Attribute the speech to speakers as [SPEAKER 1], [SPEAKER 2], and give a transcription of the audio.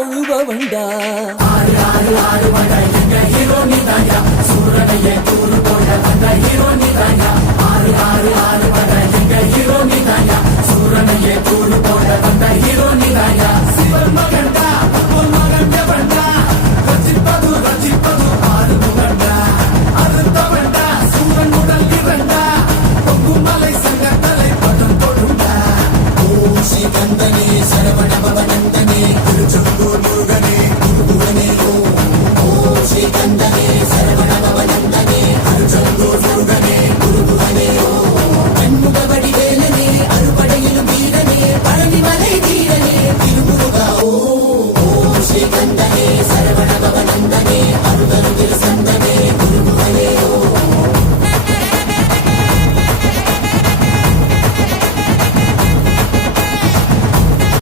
[SPEAKER 1] தொழுபவண்டா
[SPEAKER 2] Cuéntame.